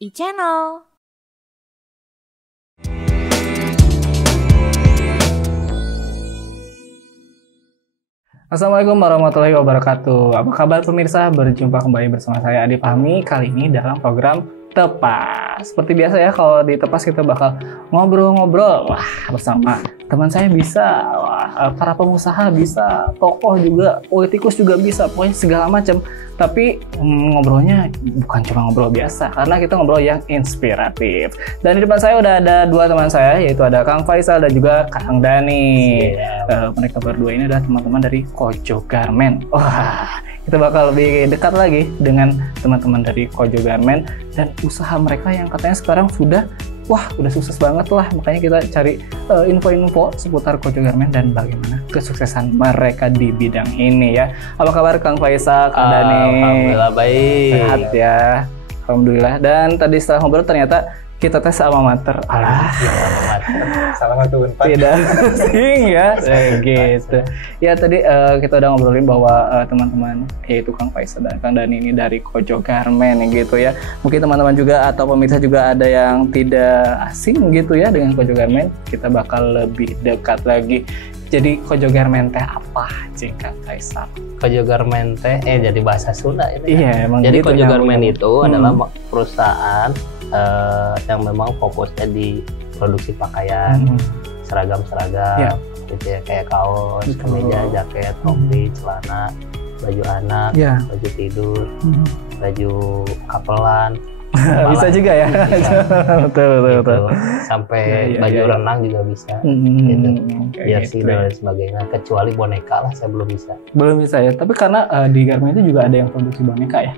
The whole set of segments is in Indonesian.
e-channel. Assalamualaikum warahmatullahi wabarakatuh. Apa kabar pemirsa? Berjumpa kembali bersama saya Adi Fahmi kali ini dalam program Tepas. Seperti biasa ya, kalau di Tepas kita bakal ngobrol-ngobrol bersama teman saya bisa, para pengusaha bisa, tokoh juga, politikus juga bisa, pokoknya segala macam. Tapi ngobrolnya bukan cuma ngobrol biasa, karena kita ngobrol yang inspiratif. Dan di depan saya udah ada dua teman saya, yaitu ada Kang Faisal dan juga Kang Dani. Mereka berdua ini adalah teman-teman dari Kojo Garment. Wah, kita bakal lebih dekat lagi dengan teman-teman dari Kojo Garment dan usaha mereka yang katanya sekarang sudah sukses banget lah. Makanya kita cari info-info seputar Kojo Garment dan bagaimana kesuksesan mereka di bidang ini ya. Apa kabar Kang Faisal, Kang Dani? Alhamdulillah baik. Sehat ya. Alhamdulillah. Dan tadi setelah ngobrol ternyata kita tes alma mater. Salah satu Unpad. Tidak sing ya. Gitu. Ya tadi kita udah ngobrolin bahwa teman-teman yaitu Kang Faisal dan Kang Dani ini dari Kojo Garment gitu ya. Mungkin teman-teman juga atau pemirsa juga ada yang tidak asing gitu ya dengan Kojo Garment. Kita bakal lebih dekat lagi. Jadi Kojo Garment teh apa, Kang Faisal? Kojo Garment teh jadi bahasa Sunda ini. Iya, emang jadi gitu Kojo Garment itu adalah perusahaan yang memang fokusnya di produksi pakaian, seragam-seragam, gitu ya, kayak kaos, kemeja, jaket, topi, celana, baju anak, baju tidur, baju kapelan. Bisa juga ya. Betul. Sampai baju renang juga bisa, gitu. Jersey dan sebagainya. Kecuali boneka lah, saya belum bisa. Belum bisa ya. Tapi karena di Garment itu juga ada yang produksi boneka ya.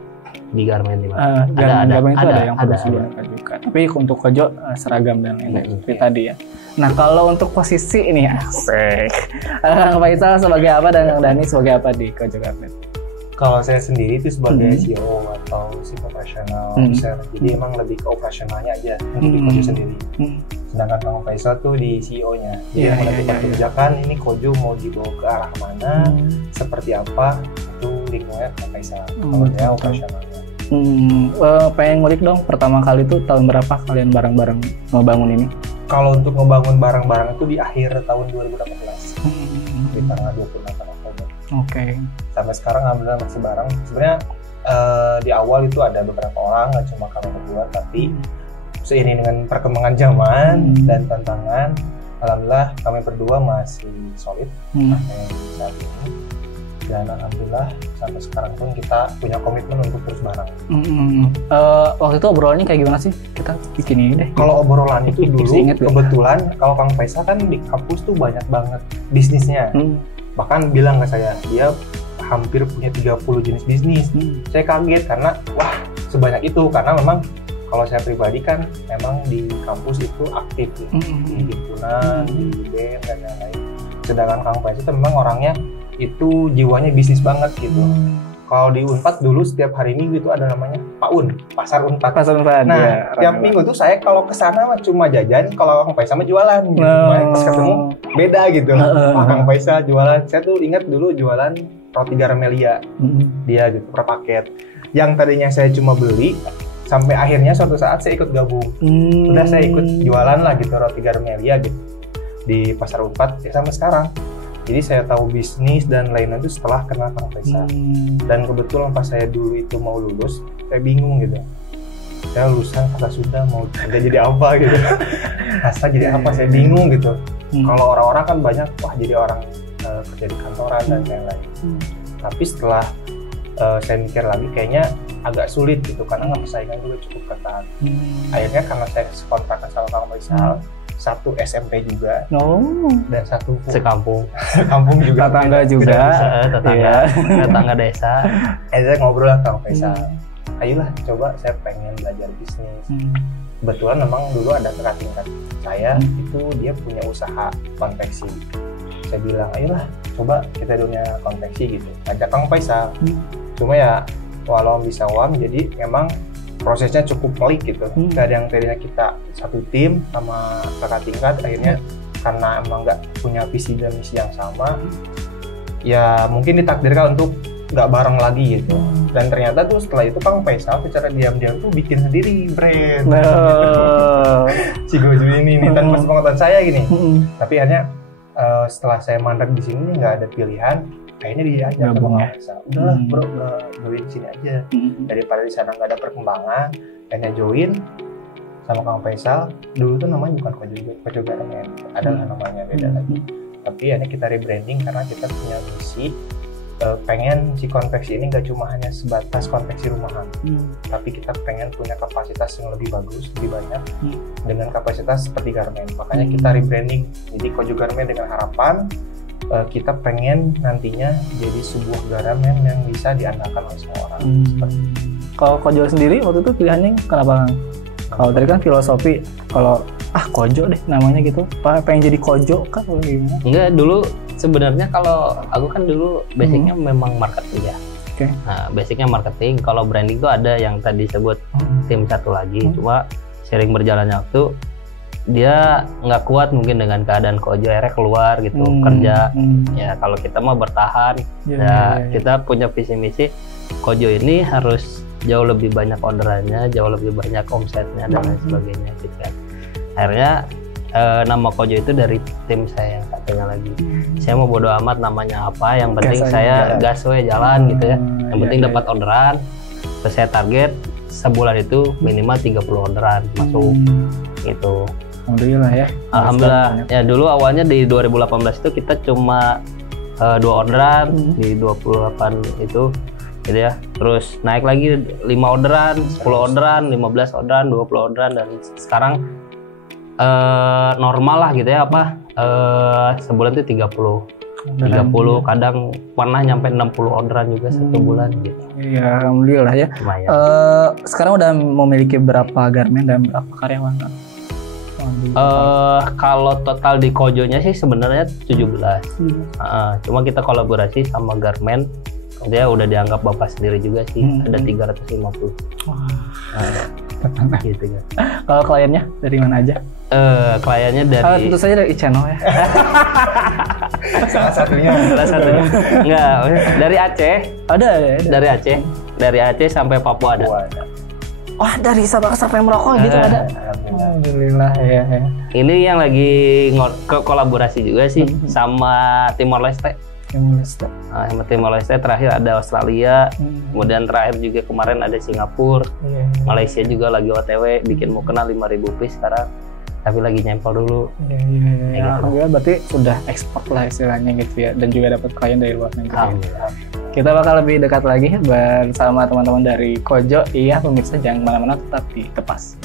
Di Garment di mana? Garment itu ada yang produksi boneka juga. Tapi untuk Kojo seragam dan lain-lain seperti tadi ya. Nah kalau untuk posisi ini asik. Kang Faisal sebagai apa dan Kang Dani sebagai apa di Kojo Garment? Kalau saya sendiri itu sebagai CEO atau si profesional officer, jadi emang lebih ke operasionalnya aja untuk di Kojo sendiri. Sedangkan Kang Faisal tuh di CEO-nya, jadi menentukan kebijakan ini Kojo mau dibawa ke arah mana, seperti apa, itu lingkungannya Kang Faisal. Kalau saya operasionalnya. Pengen ngulik dong, pertama kali tuh tahun berapa kalian bareng-bareng ngebangun ini? Kalau untuk ngebangun barang-barang itu di akhir tahun 2018, di tanggal 28 Oktober. Oke. Sampai sekarang alhamdulillah masih bareng. Sebenarnya di awal itu ada beberapa orang, nggak cuma kami berdua, tapi seiring dengan perkembangan zaman dan tantangan, alhamdulillah kami berdua masih solid sampai saat ini. Dan alhamdulillah sampai sekarang pun kita punya komitmen untuk terus bareng. Waktu itu obrolannya kayak gimana sih? Kita bikin ini deh. Kalau obrolan itu dulu kebetulan kalau Kang Faisal kan di kampus tuh banyak banget bisnisnya. Bahkan bilang ke saya, dia hampir punya 30 jenis bisnis. Saya kaget karena sebanyak itu, karena memang kalau saya pribadi kan memang di kampus itu aktif di himpunan, di BEM dan lain-lain. Sedangkan Kang Faisal itu memang orangnya itu jiwanya bisnis banget gitu. Kalau di Unpad dulu setiap hari Minggu itu ada namanya PAUN, Pasar Unpad. Nah, tiap minggu tuh saya kalau kesana mah cuma jajan, kalau Kang Faisal mah jualan gitu. Pas ketemu beda gitu. Kang Faisal jualan, saya tuh ingat dulu jualan roti Garmelia. Dia gitu per paket. Yang tadinya saya cuma beli, sampai akhirnya suatu saat saya ikut gabung. Udah saya ikut jualan lah gitu roti Garmelia gitu di Pasar Unpad ya sampai sekarang. Jadi saya tahu bisnis dan lainnya itu setelah kenal Kang Faisal. Dan kebetulan pas saya dulu itu mau lulus, saya bingung gitu. Saya lulusan bahasa Sunda mau kerja jadi apa gitu. Jadi apa saya bingung gitu. Kalau orang-orang kan banyak jadi orang kerja di kantoran dan lain-lain. Tapi setelah saya mikir lagi kayaknya agak sulit gitu karena persaingan juga cukup ketat. Akhirnya karena saya kontrakkan sama Kang Faisal, satu SMP juga dan satu sekampung juga tetangga juga tetangga desa. Saya ngobrol sama Kang Faisal, ayolah coba saya pengen belajar bisnis. Kebetulan memang dulu ada kakak tingkat saya itu dia punya usaha konveksi. Saya bilang ayolah coba kita dunia konveksi gitu, ajak Kang Faisal. Cuma ya walau bisa jadi memang prosesnya cukup pelik gitu. Gak ada yang tadinya kita satu tim sama kakak tingkat, akhirnya karena emang nggak punya visi dan misi yang sama, ya mungkin ditakdirkan untuk nggak bareng lagi gitu. Dan ternyata tuh setelah itu Kang Faisal secara diam-diam tuh bikin sendiri brand si Gojo ini nih tanpa sepengetahuan saya gini. Tapi akhirnya setelah saya mandek di sini nggak ada pilihan, kayaknya dia aja Kang Faisal. Udahlah bro, join sini aja. Daripada di sana nggak ada perkembangan, akhirnya join sama Kang Faisal. Dulu tuh namanya bukan Kojo Garment, adalah namanya beda lagi. Tapi akhirnya kita rebranding karena kita punya misi pengen si konveksi ini gak cuma hanya sebatas konveksi rumahan, tapi kita pengen punya kapasitas yang lebih bagus, lebih banyak dengan kapasitas seperti garment. Makanya kita rebranding jadi Kojo Garment dengan harapan kita pengen nantinya jadi sebuah garment yang bisa diandalkan oleh semua orang. Kalau Kojo sendiri waktu itu pilihannya kenapa? Kalau tadi kan filosofi, kalau Kojo deh namanya gitu, pengen jadi Kojo kan? Enggak, dulu sebenarnya kalau aku kan dulu basicnya memang marketing ya. Nah basicnya marketing, kalau branding tuh ada yang tadi sebut tim satu lagi, cuma sering berjalannya waktu dia nggak kuat mungkin dengan keadaan Kojo, akhirnya keluar gitu kerja. Ya kalau kita mau bertahan, kita punya visi misi Kojo ini harus jauh lebih banyak orderannya, jauh lebih banyak omsetnya dan lain sebagainya gitu kan. Akhirnya nama Kojo itu dari tim saya yang satunya lagi. Saya mau bodo amat namanya apa, yang penting saya gas we jalan gitu ya. Yang penting dapat orderan. Terus saya target sebulan itu minimal 30 orderan masuk gitu. Alhamdulillah ya. Alhamdulillah. Ya dulu awalnya di 2018 itu kita cuma 2 orderan di 28 itu gitu ya. Terus naik lagi 5 orderan, 10 orderan, 15 orderan, 20 orderan, dan sekarang normal lah gitu ya, sebulan tuh 30 kadang pernah nyampe 60 orderan juga satu bulan gitu. Iya, alhamdulillah ya. Sekarang udah memiliki berapa garment dan berapa karyawan? Kalau total di Kojonya sih sebenarnya 17. Cuma kita kolaborasi sama garment, dia udah dianggap bapak sendiri juga sih, ada 350. Gitu kan. Kalau kliennya dari mana aja? Kliennya dari tentu saja dari channel ya. Salah satunya. Enggak, dari Aceh. Ada. Dari Aceh sampai Papua ada. Wah, dari Sabang sampai Merauke gitu ada. Alhamdulillah ya. Ini yang lagi kolaborasi juga sih sama Timor Leste. Sama Timor Leste terakhir ada Australia, kemudian terakhir juga kemarin ada Singapura, Malaysia juga lagi OTW bikin mukena 5.000 piece sekarang, tapi lagi nyempel dulu. Iya. Alhamdulillah berarti sudah ekspor lah istilahnya gitu ya, dan juga dapat klien dari luar negeri. Alhamdulillah. Kita bakal lebih dekat lagi bersama teman-teman dari Kojo. Iya pemirsa, jangan kemana-mana, tetap di Tepas.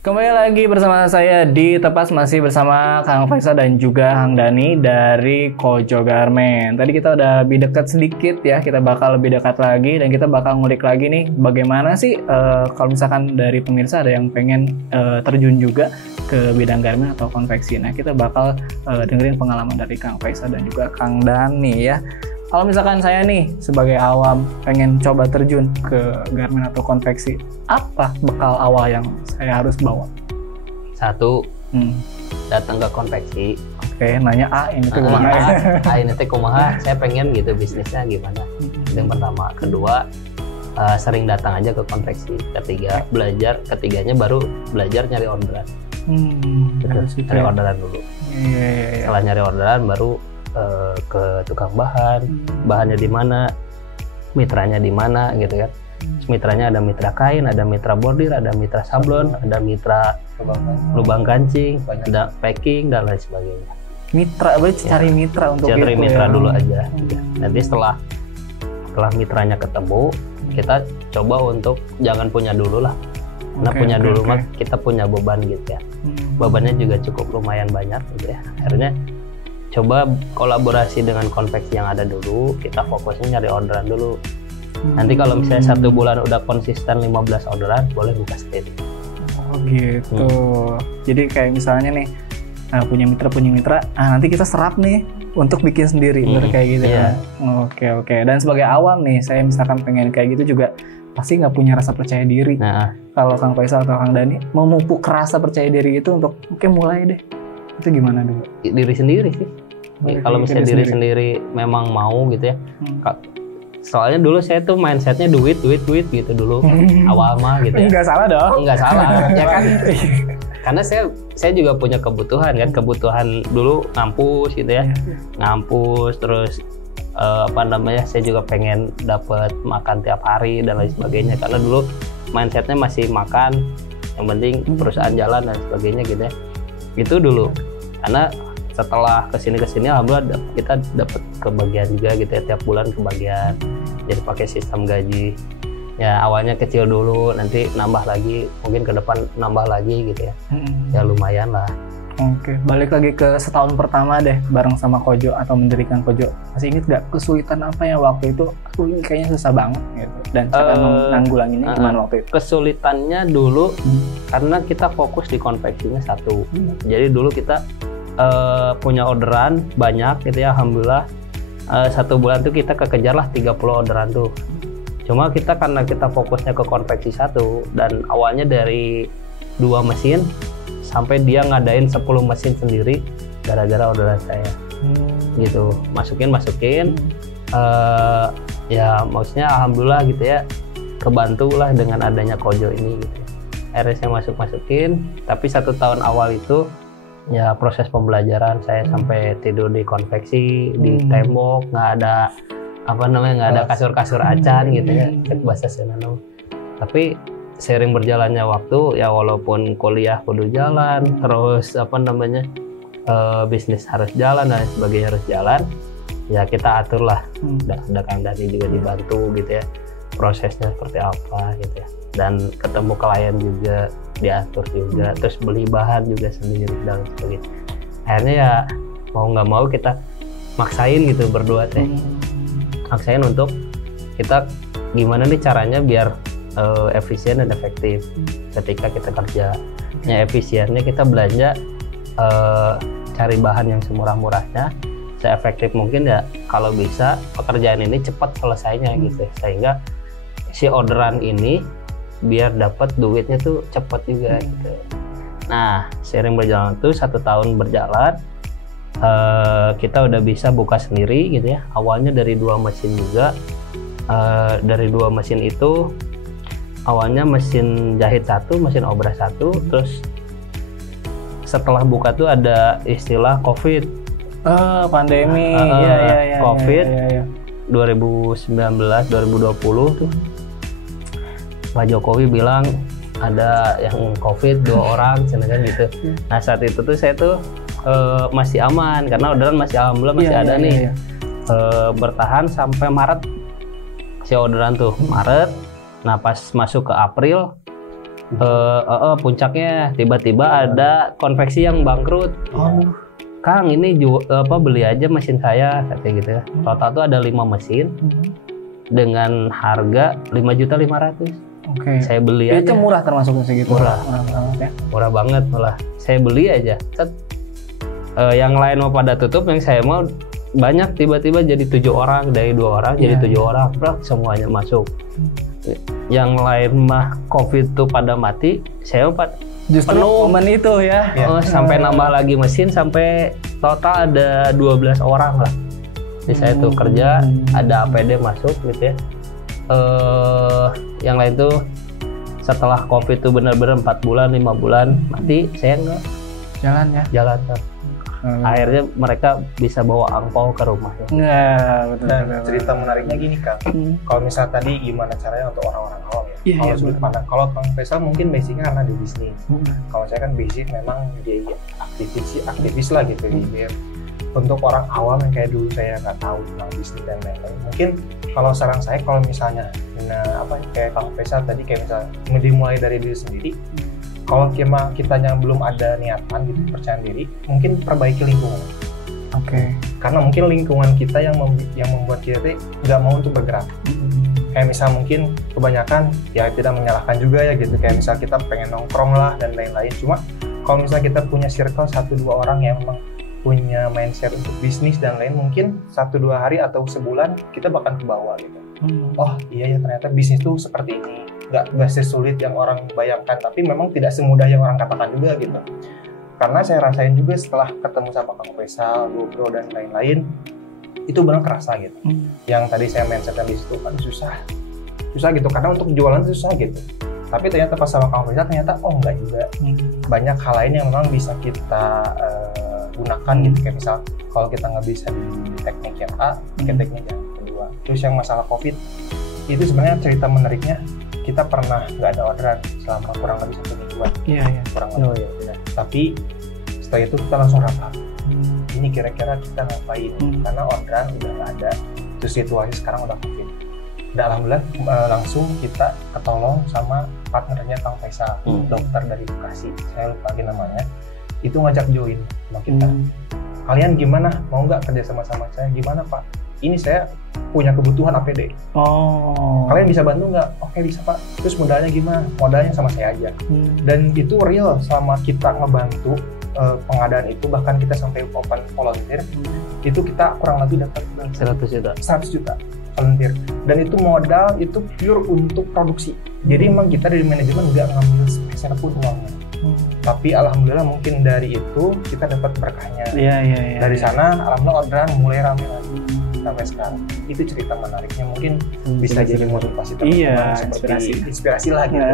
Kembali lagi bersama saya di Tepas, masih bersama Kang Faisal dan juga Kang Dani dari Kojo Garment. Tadi kita udah lebih dekat sedikit ya, kita bakal lebih dekat lagi dan kita bakal ngulik lagi nih bagaimana sih kalau misalkan dari pemirsa ada yang pengen terjun juga ke bidang garment atau konveksi. Nah kita bakal dengerin pengalaman dari Kang Faisal dan juga Kang Dani ya. Kalau misalkan saya nih sebagai awam pengen coba terjun ke garment atau konveksi, apa bekal awal yang saya harus bawa? Satu, datang ke konveksi. Oke, nanya ini tuh kumaha. Ini tuh kumaha, saya pengen gitu bisnisnya gimana. Itu yang pertama. Kedua, sering datang aja ke konveksi. Ketiga, ketiganya baru belajar nyari orderan. Nyari orderan dulu. Setelah nyari orderan baru ke tukang bahannya di mana, mitranya di mana gitu kan. Mitranya ada mitra kain, ada mitra bordir, ada mitra sablon, ada mitra lubang kancing, ada packing dan lain sebagainya. Mitra, berarti cari mitra untuk cari mitra dulu aja. Nanti setelah mitranya ketemu, kita coba untuk jangan punya dulu lah. Karena punya dulu mah kita punya beban gitu ya. Bebannya juga cukup lumayan banyak gitu ya. Akhirnya coba kolaborasi dengan konveksi yang ada dulu, kita fokusnya nyari orderan dulu. Nanti kalau misalnya 1 bulan udah konsisten 15 orderan, boleh buka sendiri. Oh gitu. Jadi kayak misalnya nih, punya mitra, nanti kita serap nih untuk bikin sendiri, kayak gitu ya. Oke. Dan sebagai awam nih, saya misalkan pengen kayak gitu juga, pasti nggak punya rasa percaya diri. Nah, kalau Kang Faisal atau Kang Dani memupuk rasa percaya diri itu untuk oke mulai deh, itu gimana dulu? Diri sendiri sih. Kalau misalnya diri sendiri memang mau gitu ya. Soalnya dulu saya tuh mindsetnya duit gitu dulu awal mah gitu ya. Nggak salah dong. Nggak salah ya kan. Karena saya juga punya kebutuhan kan, kebutuhan dulu ngampus gitu ya. Ngampus terus saya juga pengen dapat makan tiap hari dan lain sebagainya, karena dulu mindsetnya masih makan, yang penting perusahaan jalan dan sebagainya gitu ya. Itu dulu. Karena setelah kesini alhamdulillah kita dapat kebagian juga gitu ya, tiap bulan kebagian, jadi pakai sistem gaji ya. Awalnya kecil dulu, nanti nambah lagi, mungkin ke depan nambah lagi gitu ya. Ya lumayan lah. Oke, balik lagi ke setahun pertama deh bareng sama Kojo atau mendirikan Kojo. Masih inget gak kesulitan apa yang waktu itu ini kayaknya susah banget gitu, dan cara menanggulanginya gimana waktu itu? Kesulitannya dulu karena kita fokus di konveksinya satu. Jadi dulu kita punya orderan banyak gitu ya, alhamdulillah. Satu bulan tuh kita kekejar lah 30 orderan tuh. Cuma kita karena kita fokusnya ke konveksi satu, dan awalnya dari 2 mesin sampai dia ngadain 10 mesin sendiri gara-gara orderan saya. Gitu, masukin ya maksudnya alhamdulillah gitu ya, kebantu lah dengan adanya Kojo ini gitu. Akhirnya saya masukin, tapi 1 tahun awal itu ya proses pembelajaran saya sampai tidur di konveksi, di tembok, nggak ada kasur-kasur acan gitu ya, bahasa Senano. Tapi sering berjalannya waktu ya, walaupun kuliah kudu jalan, terus bisnis harus jalan dan sebagainya harus jalan, ya kita atur lah. Ada Kang Dani juga dibantu gitu ya, prosesnya seperti apa gitu ya, dan ketemu klien juga diatur juga, terus beli bahan juga sendiri dan sebagainya. Akhirnya ya mau nggak mau kita maksain gitu berdua teh, maksain untuk kita gimana nih caranya biar efisien dan efektif ketika kita kerja. Ya efisiennya kita belanja, cari bahan yang semurah-murahnya, seefektif mungkin ya, kalau bisa pekerjaan ini cepat selesainya gitu, sehingga si orderan ini biar dapat duitnya tuh cepat juga gitu. Nah, sering berjalan tuh 1 tahun berjalan, kita udah bisa buka sendiri gitu ya. Awalnya dari 2 mesin juga, dari 2 mesin itu awalnya mesin jahit 1, mesin obras 1, terus setelah buka tuh ada istilah COVID. Pandemi, COVID 2019-2020 tuh. Pak Jokowi bilang ada yang COVID 2 orang, kan gitu. Nah saat itu tuh saya tuh masih aman karena orderan masih alhamdulillah masih ada nih. Bertahan sampai Maret si orderan tuh, Maret. Nah pas masuk ke April, puncaknya tiba-tiba ada konveksi yang bangkrut. Kang ini beli aja mesin saya katanya gitu ya. Total tuh ada 5 mesin dengan harga 5.500.000. Oke. Saya beli aja. Itu murah termasuk segitu. Murah banget ya. Murah banget malah. Saya beli aja. Yang lain mau pada tutup, yang saya mau banyak, tiba-tiba jadi 7 orang, dari 2 orang jadi 7 orang, semuanya masuk. Yang lain mah COVID tuh pada mati, saya justru penuh. Momen itu ya. Sampai nambah lagi mesin, sampai total ada 12 orang lah. Jadi saya tuh kerja, ada APD masuk gitu ya. Yang lain tuh setelah COVID tuh benar-benar 4 bulan, 5 bulan mati, saya enggak jalan. Akhirnya mereka bisa bawa angpau ke rumah ya. Betul. Dan cerita menariknya gini Kang, kalau misalnya tadi gimana caranya untuk orang-orang awam ya, kalau sudut pandang, kalau Kang Faisal mungkin basicnya karena di bisnis, kalau saya kan basic memang di aktivis lah gitu di BM. Untuk orang awam yang kayak dulu saya nggak tahu tentang bisnis dan lain-lain, mungkin kalau saran saya kalau misalnya kayak Kang Faisal tadi, kayak misalnya dimulai dari diri sendiri. Kalau kita yang belum ada niatan gitu, percaya diri, mungkin perbaiki lingkungan. Karena mungkin lingkungan kita yang membuat kita nggak mau untuk bergerak. Kayak misal mungkin kebanyakan ya tidak menyalahkan juga ya gitu. Kayak misal kita pengen nongkrong lah dan lain-lain. Cuma kalau misal kita punya circle 1-2 orang yang memang punya mindset untuk bisnis dan lain, mungkin 1-2 hari atau sebulan kita bakal ke bawah gitu. Oh iya ya, ternyata bisnis tuh seperti ini, nggak sesulit yang orang bayangkan, tapi memang tidak semudah yang orang katakan juga gitu. Karena saya rasain juga setelah ketemu sama Kang Faisal, ngobrol dan lain-lain, itu benar kerasa gitu. Yang tadi saya mention di situ kan susah gitu, karena untuk jualan susah gitu. Tapi ternyata pas sama Kang Faisal ternyata enggak juga. Banyak hal lain yang memang bisa kita gunakan gitu. Kayak misal kalau kita nggak bisa di teknik yang A, ke teknik yang kedua. Terus yang masalah COVID itu sebenarnya cerita menariknya, kita pernah nggak ada orderan selama kurang lebih 1 mingguan. Kurang lebih. Tapi setelah itu kita langsung rapat. Ini kira-kira kita ngapain? Karena orderan udah nggak ada. Terus situasi sekarang udah COVID. Dan alhamdulillah langsung kita ketolong sama partnernya Kang Faisal, dokter dari Bekasi. Saya lupa lagi namanya. Itu ngajak join sama kita. Kalian gimana? Mau nggak kerja sama-sama saya? Gimana Pak? Ini saya punya kebutuhan APD. Kalian bisa bantu nggak? Oke bisa Pak. Terus modalnya gimana? Modalnya sama saya aja. Dan itu real selama kita ngebantu pengadaan itu, bahkan kita sampai open volunteer, itu kita kurang lebih dapat 100 juta volunteer. Dan itu modal itu pure untuk produksi. Jadi memang kita dari manajemen nggak ngambil sepeser pun uangnya. Tapi alhamdulillah mungkin dari itu kita dapat berkahnya. Dari sana alhamdulillah orderan mulai ramai lagi sampai sekarang. Itu cerita menariknya, mungkin bisa jadi motivasi teman-teman, seperti inspirasi lah gitu.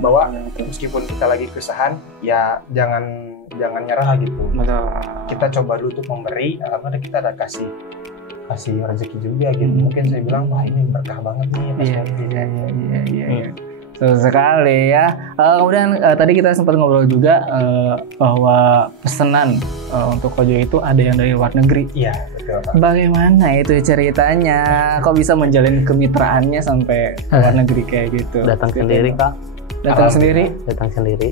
Bahwa meskipun kita lagi kesusahan, ya jangan nyerah gitu. Kita coba dulu untuk memberi, alhamdulillah kita ada kasih rezeki juga gitu. Mungkin saya bilang wah ini berkah banget nih. Iya. Betul sekali ya. Kemudian tadi kita sempat ngobrol juga bahwa pesanan untuk Kojo itu ada yang dari luar negeri. Iya, betul. Bagaimana itu ceritanya? Kok bisa menjalin kemitraannya sampai ke luar negeri kayak gitu? Datang sendiri, Kak. Datang sendiri.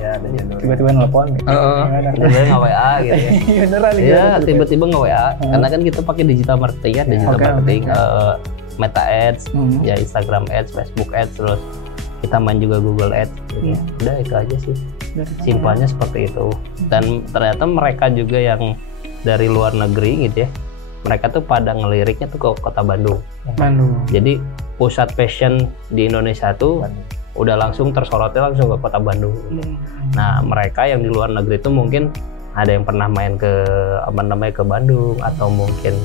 Ya, ada jalur. Tiba-tiba nelpon gitu. Tiba-tiba nge-WA gitu ya. Beneran ya, tiba-tiba nge-WA. Karena kan kita pakai digital marketing ya, marketing. Meta Ads, ya Instagram Ads, Facebook Ads, terus kita main juga Google Ads gitu. Udah itu aja sih, simpelnya seperti itu. Dan ternyata mereka juga yang dari luar negeri gitu ya, mereka tuh pada ngeliriknya tuh ke kota Bandung. Jadi pusat fashion di Indonesia tuh udah langsung tersorotnya langsung ke kota Bandung gitu. Nah mereka yang di luar negeri tuh mungkin ada yang pernah main ke ke Bandung, atau mungkin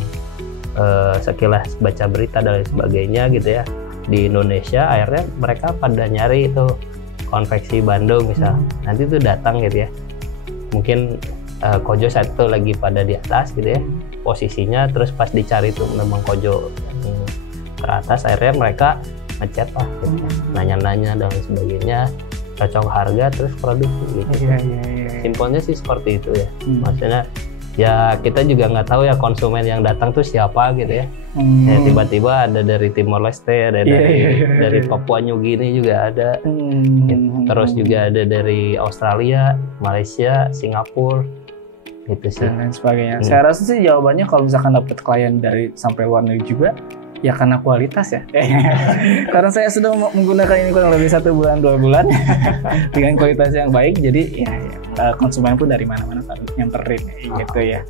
sekilas baca berita dan lain sebagainya gitu ya di Indonesia, akhirnya mereka pada nyari itu konveksi Bandung misal. Nanti tuh datang gitu ya, mungkin Kojo saat itu lagi pada di atas gitu ya posisinya, terus pas dicari tuh memang Kojo ke atas, akhirnya mereka ngechat lah gitu, nanya-nanya dan lain sebagainya, cocok harga terus produksi gitu. Simpelnya sih seperti itu ya. Maksudnya ya kita juga nggak tahu ya konsumen yang datang tuh siapa gitu ya. Ya tiba-tiba ada dari Timor Leste, ada dari Papua New Guinea juga ada. Terus juga ada dari Australia, Malaysia, Singapura gitu sih. Dan lain sebagainya. Saya rasa sih jawabannya kalau misalkan dapat klien dari sampai luar negeri juga, ya karena kualitas ya. Karena saya sudah menggunakan ini kurang lebih 1 bulan 2 bulan dengan kualitas yang baik, jadi ya konsumen pun dari mana-mana nyamperin gitu ya.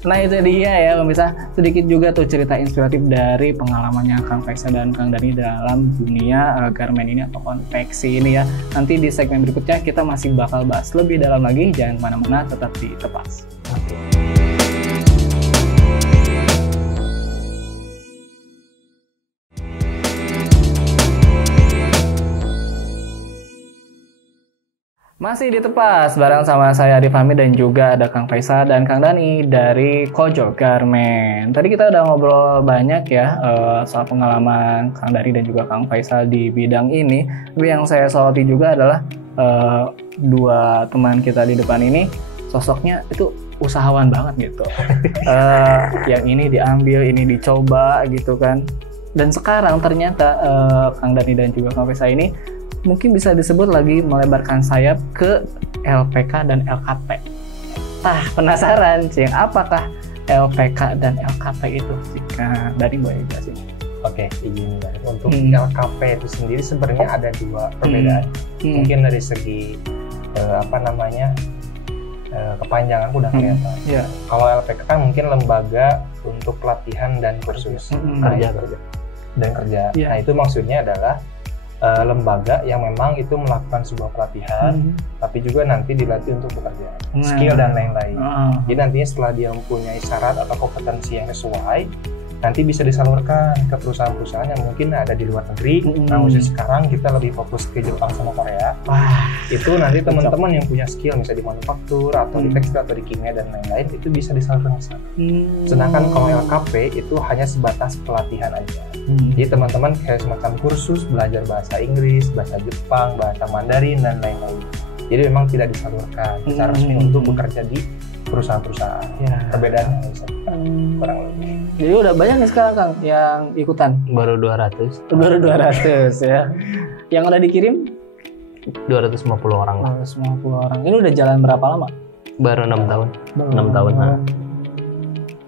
Nah itu dia ya pemirsa, sedikit juga tuh cerita inspiratif dari pengalamannya Kang Faisal dan Kang Dani dalam dunia garment ini atau konveksi ini ya. Nanti di segmen berikutnya kita masih bakal bahas lebih dalam lagi, jangan kemana-mana, tetap di Tepas. Masih di Tepas bareng sama saya Adi Fahmi dan juga ada Kang Faisal dan Kang Dani dari Kojo Garment. Tadi kita udah ngobrol banyak ya soal pengalaman Kang Dani dan juga Kang Faisal di bidang ini. Tapi yang saya soroti juga adalah dua teman kita di depan ini sosoknya itu usahawan banget gitu. Yang ini diambil, ini dicoba gitu kan. Dan sekarang ternyata Kang Dani dan juga Kang Faisal ini mungkin bisa disebut lagi melebarkan sayap ke LPK dan LKP. Penasaran sih, apakah LPK dan LKP itu? Jika dari boleh jelasin. Oke, izin dari untuk LKP itu sendiri sebenarnya ada 2 perbedaan. Mungkin dari segi kepanjangan udah kelihatan. Kalau LPK kan mungkin lembaga untuk pelatihan dan kursus kerja. dan kerja. Nah itu maksudnya adalah lembaga yang memang itu melakukan sebuah pelatihan, tapi juga nanti dilatih untuk bekerja, skill dan lain-lain. Jadi nantinya setelah dia mempunyai syarat atau kompetensi yang sesuai, nanti bisa disalurkan ke perusahaan-perusahaan yang mungkin ada di luar negeri. Nah, khusus sekarang kita lebih fokus ke Jepang sama Korea. Itu nanti teman-teman yang punya skill, misalnya di manufaktur atau di tekstil atau di kimia dan lain-lain, itu bisa disalurkan ke sana. Sedangkan kalau LKP itu hanya sebatas pelatihan aja. Jadi teman-teman kayak semacam kursus belajar bahasa Inggris, bahasa Jepang, bahasa Mandarin dan lain-lain. Jadi memang tidak disalurkan secara resmi untuk bekerja di perusahaan-perusahaan. Perbedaannya bisa kurang lebih. Jadi udah banyak nih sekarang Kang yang ikutan. Baru 200. Baru 200 ya. Yang udah dikirim 250 orang lah. 250 orang. Ini udah jalan berapa lama? Baru 6 tahun. 6 tahun.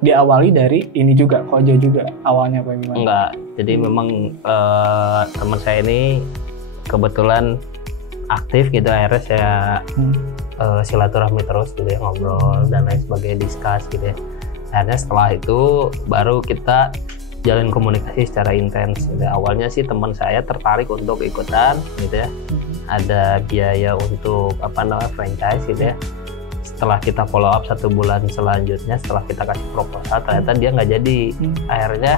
Diawali dari ini juga, Kojo juga awalnya apa gimana? Enggak. Jadi memang teman saya ini kebetulan aktif gitu, akhirnya saya silaturahmi terus gitu ya, ngobrol dan lain sebagainya, discuss gitu ya. Akhirnya setelah itu baru kita jalin komunikasi secara intens gitu. Awalnya sih teman saya tertarik untuk ikutan gitu ya, ada biaya untuk franchise gitu ya. Setelah kita follow up 1 bulan selanjutnya, setelah kita kasih proposal, ternyata dia nggak jadi. Akhirnya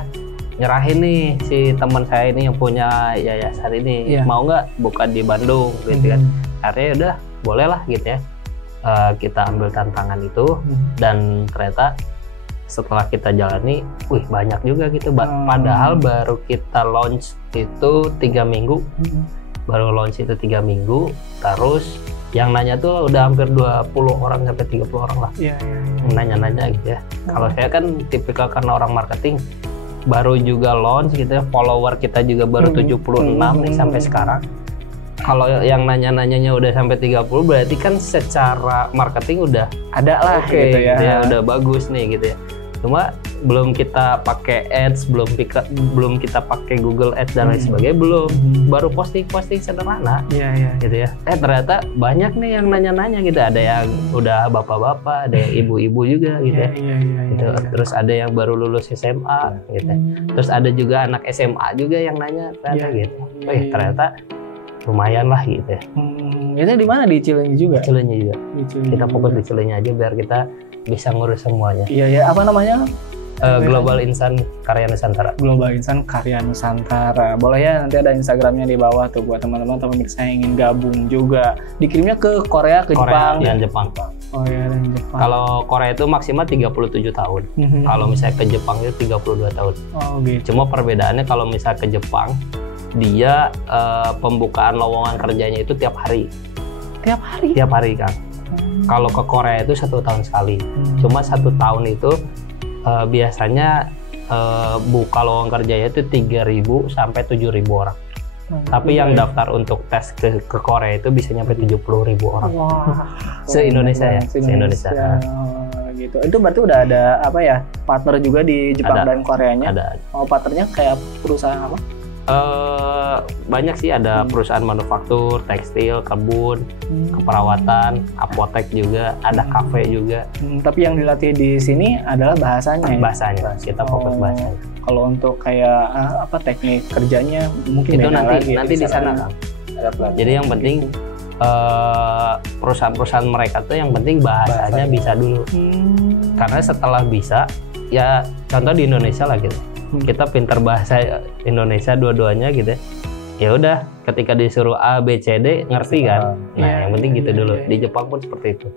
nyerahin nih si teman saya ini yang punya yayasan ini, mau nggak buka di Bandung gitu kan. Akhirnya udah boleh lah gitu ya, kita ambil tantangan itu. Dan ternyata setelah kita jalani, banyak juga gitu. Padahal baru kita launch itu 3 minggu, baru launch itu 3 minggu, terus yang nanya tuh udah hampir 20 orang sampai 30 orang lah. Nanya-nanya gitu ya. Kalau saya kan tipikal karena orang marketing, baru juga launch gitu ya, follower kita juga baru 76 nih sampai sekarang. Kalau yang nanya-nanyanya udah sampai 30, berarti kan secara marketing udah ada lah gitu ya. Udah bagus nih gitu ya. Cuma belum kita pakai ads, belum kita pakai Google Ads dan lain sebagainya, belum. Baru posting sederhana. Gitu ya. Ternyata banyak nih yang nanya-nanya gitu. Ada yang udah bapak-bapak, ada yang ibu-ibu juga gitu ya. Gitu. Terus ada yang baru lulus SMA gitu. Terus ada juga anak SMA juga yang nanya ternyata gitu. Ternyata lumayan lah gitu ya. Itu di mana, di Cileunyi juga? Cileunyi juga. Kita fokus di Cileunyi aja biar kita bisa ngurus semuanya. Apa namanya? Global Insan Karya Nusantara. Global Insan Karya Nusantara. Boleh ya, nanti ada Instagramnya di bawah tuh buat teman-teman atau pemirsa yang ingin gabung juga. Dikirimnya ke Korea, ke Jepang dan Jepang. Dan Jepang. Kalau Korea itu maksimal 37 tahun. Kalau misalnya ke Jepang itu 32 tahun. Gitu. Cuma perbedaannya kalau misalnya ke Jepang, dia pembukaan lowongan kerjanya itu tiap hari. Tiap hari kan. Kalau ke Korea itu 1 tahun sekali. Cuma 1 tahun itu biasanya buka lowongan kerjanya itu 3.000 sampai 7.000 orang. Tapi yang daftar untuk tes ke Korea itu bisa nyampe 70.000 orang. Se-Indonesia ya. Se-Indonesia. Gitu. Itu berarti udah ada partner juga di Jepang dan Koreanya? Ada. Partnernya kayak perusahaan apa? Banyak sih, ada perusahaan manufaktur, tekstil, kebun, keperawatan, apotek juga, ada kafe juga. Tapi yang dilatih di sini adalah bahasanya. Bahasanya, kita fokus bahasanya. Kalau untuk kayak teknik kerjanya mungkin itu nanti di sana kan. Jadi yang penting perusahaan-perusahaan mereka tuh yang penting bahasanya bisa dulu. Karena setelah bisa, ya contoh di Indonesia lah gitu. Kita pintar bahasa Indonesia dua-duanya gitu ya udah, ketika disuruh A, B, C, D ngerti kan. Nah yang penting gitu dulu. Di Jepang pun seperti itu.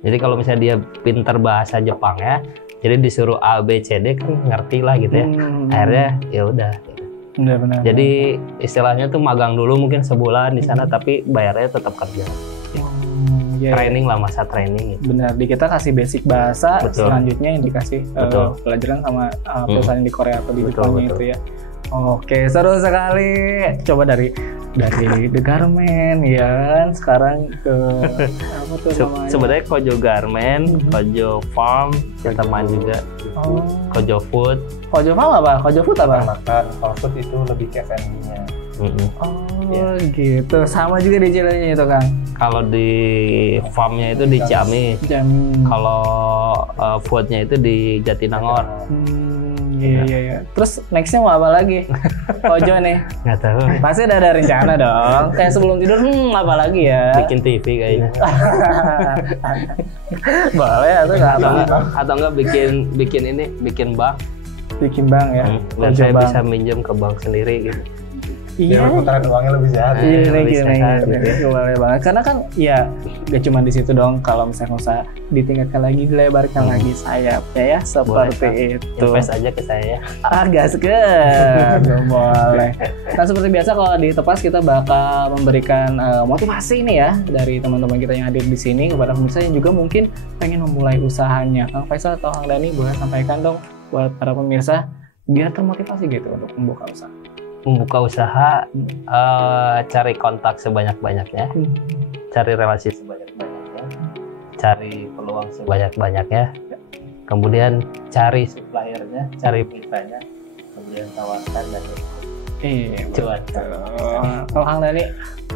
Jadi kalau misalnya dia pintar bahasa Jepang ya, jadi disuruh A, B, C, D kan ngerti lah gitu ya. Akhirnya ya udah gitu. Benar. Jadi istilahnya tuh magang dulu mungkin sebulan di sana, tapi bayarnya tetap kerja. Training lah, masa training gitu. Benar, di kita kasih basic bahasa. Selanjutnya yang dikasih pelajaran sama perusahaan di Korea atau di Jepangnya itu ya. Oke, seru sekali. Coba dari The Garment ya kan, sekarang ke apa tuh namanya? Sebenarnya Kojo Garment, Kojo Farm, kita main juga. Kojo Food. Kojo Farm apa? Kojo Food apa? Makan. Kalau food itu lebih ke F&B-nya. Gitu. Sama juga di Cileunyi itu Kang. Kalau di farmnya itu di Ciamis. Kalau foodnya itu di Jatinangor. Iya. Terus nextnya mau apa lagi? Kojo nih. Nggak tahu. Pasti udah ada rencana dong. Kayak sebelum tidur, apa lagi ya? Bikin TV kayaknya. Boleh atau enggak bikin bank. Bikin bank ya. Dan saya bisa minjem ke bank sendiri gitu. Biar putaran uangnya lebih sehat. Boleh banget. Karena kan ya gak cuma di situ dong. Kalau misalnya usaha ditingkatkan lagi, dilebarkan lagi sayapnya ya. Seperti itu. Invest aja ke saya. Gaskeun. Boleh. Nah seperti biasa kalau di Tepas kita bakal memberikan motivasi nih ya dari teman-teman kita yang hadir di sini kepada pemirsa yang juga mungkin pengen memulai usahanya. Kang Faisal atau Kang Dani boleh sampaikan dong buat para pemirsa biar termotivasi gitu untuk membuka usaha. Membuka usaha, cari kontak sebanyak-banyaknya, cari relasi sebanyak-banyaknya, cari peluang sebanyak-banyaknya, kemudian cari suppliernya, cari mitranya, kemudian tawarkan dan cuan. Kalau Kang Dani?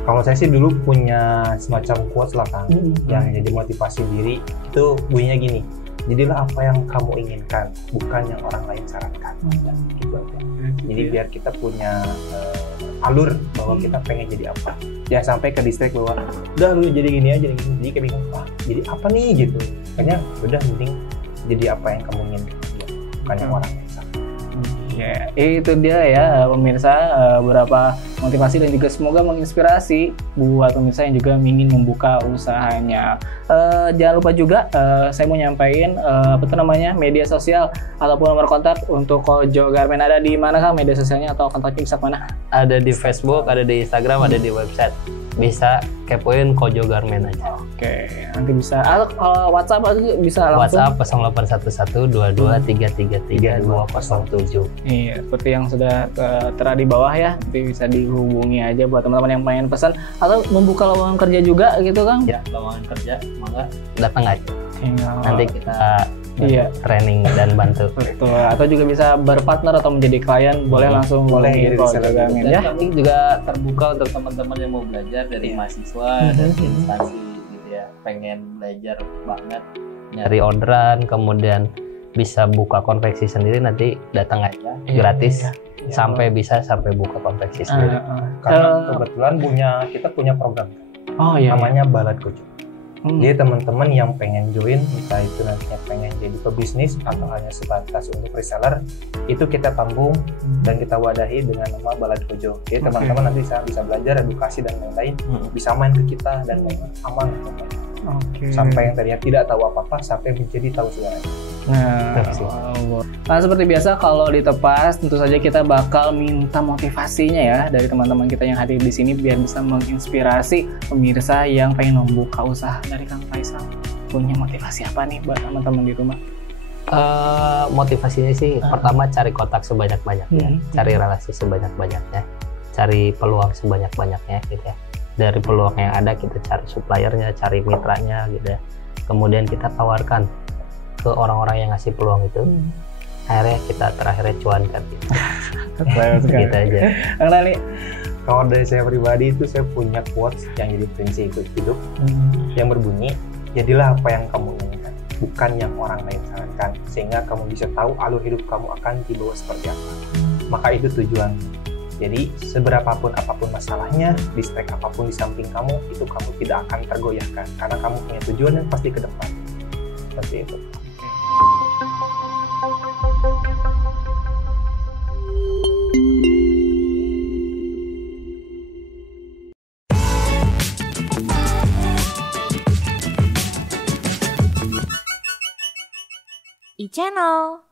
Kalau saya sih dulu punya semacam quotes lah Kang, yang jadi motivasi diri itu bunyinya gini. Jadilah apa yang kamu inginkan, bukan yang orang lain sarankan. Gitu aja. Jadi biar kita punya alur bahwa kita pengen jadi apa. Jangan sampai ke distrik bahwa udah lu jadi gini aja, jadi kayak bingung, jadi apa nih gitu. Kayaknya udah mending jadi apa yang kamu inginkan, bukan yang orang lain sarankan. Ya, itu dia ya pemirsa beberapa motivasi dan juga semoga menginspirasi buat pemirsa yang juga ingin membuka usahanya. Jangan lupa juga saya mau nyampaikan media sosial ataupun nomor kontak untuk Kojo Garment. Ada di mana Kang media sosialnya atau kontaknya bisa mana? Ada di Facebook, ada di Instagram, ada di website. Bisa kepoin Kojo Garment aja. Oke, nanti bisa. WhatsApp bisa langsung. WhatsApp 0811-22333-207. Iya, seperti yang sudah tertera di bawah ya. Nanti bisa dihubungi aja buat teman-teman yang pengen pesan atau membuka lowongan kerja juga gitu Kang. Ya, lowongan kerja, maka datang aja. Nanti kita training dan bantu. Betul. Atau juga bisa berpartner atau menjadi klien, boleh langsung boleh jadi Garment ya. Kami juga terbuka untuk teman-teman yang mau belajar dari mahasiswa dan instansi gitu ya. Pengen belajar banget nyari orderan, kemudian bisa buka konveksi sendiri, nanti datang aja gratis. Sampai buka konveksi sendiri. Karena kebetulan kita punya program. Namanya Balad Kojo. Jadi teman-teman yang pengen join, entah itu nantinya pengen jadi pebisnis atau hanya sebatas untuk reseller, itu kita tampung dan kita wadahi dengan nama Balad Kojo. Jadi teman-teman nanti bisa belajar edukasi dan lain-lain, bisa main ke kita dan lain-lain, aman. Sampai yang tadinya tidak tahu apa-apa sampai menjadi tahu segalanya. Nah seperti biasa kalau di Tepas tentu saja kita bakal minta motivasinya ya dari teman-teman kita yang hadir di sini biar bisa menginspirasi pemirsa yang pengen membuka usaha. Dari Kang Faisal punya motivasi apa nih buat teman-teman di rumah? Motivasinya sih pertama cari kontak sebanyak-banyaknya, cari relasi sebanyak-banyaknya, cari peluang sebanyak-banyaknya gitu ya. Dari peluang yang ada kita cari suppliernya, cari mitranya gitu ya. Kemudian kita tawarkan ke orang-orang yang ngasih peluang itu. Akhirnya kita terakhirnya cuankan gitu. Gitu aja. Kang Dani? Kalau dari saya pribadi itu saya punya quotes yang jadi prinsip hidup yang berbunyi, jadilah apa yang kamu inginkan, bukan yang orang lain sarankan, sehingga kamu bisa tahu alur hidup kamu akan dibawa seperti apa. Maka itu tujuan. Jadi seberapapun apapun masalahnya, distrik apapun di samping kamu, itu kamu tidak akan tergoyahkan karena kamu punya tujuan yang pasti ke depan. Seperti itu. iChannel.